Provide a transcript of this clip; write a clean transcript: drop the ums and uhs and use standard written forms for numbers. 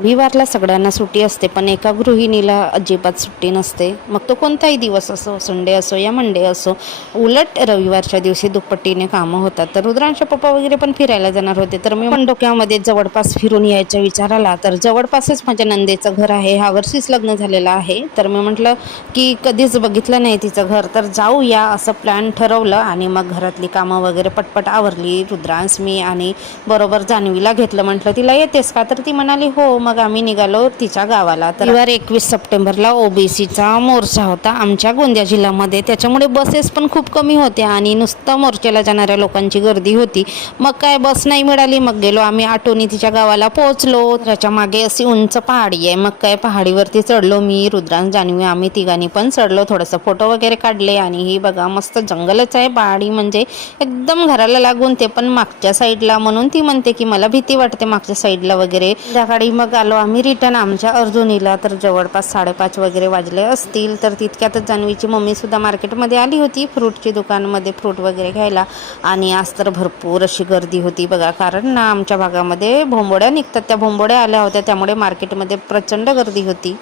रविवारला सगळ्यांना सुट्टी असते, पण एका गृहिणीला अजिबात सुट्टी नसते. मग तो कोणताही दिवस असो, संडे असो या मंडे असो. उलट रविवारच्या दिवशी दुप्पटीने कामं होतात. तर रुद्रांचे पप्पा वगैरे पण फिरायला जाणार होते, तर मी पण डोक्यामध्ये जवळपास फिरून यायचा विचार आला. तर जवळपासच माझ्या नंदेचं घर आहे, ह्या वर्षीच लग्न झालेलं आहे. तर मी म्हटलं की कधीच बघितलं नाही तिचं घर, तर जाऊया असं प्लॅन ठरवलं. आणि मग घरातली कामं वगैरे पटपट आवरली. रुद्रांस मी आणि बरोबर जान्हवीला घेतलं. म्हटलं तिला येतेस का, तर ती म्हणाली हो. मग आम्ही निघालो तिच्या गावाला. तर रविवार 21 सप्टेंबरला ओबीसीचा मोर्चा होता आमच्या गोंदिया जिल्ह्यामध्ये, त्याच्यामुळे बसेस पण खूप कमी होत्या आणि नुसतं मोर्चाला जाणाऱ्या लोकांची गर्दी होती. मग काय बस नाही मिळाली, मग गेलो आम्ही ऑटोनी तिच्या गावाला पोहोचलो. त्याच्या मागे अशी उंच पहाडी आहे, मग काय पहाडीवरती चढलो. मी, रुद्रांश, जान्हवी आम्ही तिघांनी पण चढलो. थोडंसं फोटो वगैरे काढले. आणि ही बघा मस्त जंगलच आहे, पहाडी म्हणजे एकदम घराला लागून, ते पण मागच्या साईडला. म्हणून ती म्हणते की मला भीती वाटते मागच्या साईडला वगैरे. संध्याकाळी मग आलो आम्ही रिटर्न आमच्या अर्जुनीला. तर जवळपास 5:30 वगैरे वाजले असतील. तर तितक्यातच जान्हवीची मम्मी सुद्धा मार्केटमध्ये आली होती, फ्रूटची दुकानमध्ये फ्रूट वगैरे घ्यायला. आणि आज तर भरपूर अशी गर्दी होती बघा, कारण ना आमच्या भागामध्ये भोंबोड्या निघतात, त्या भोंबोड्या आल्या होत्या, त्यामुळे मार्केटमध्ये प्रचंड गर्दी होती.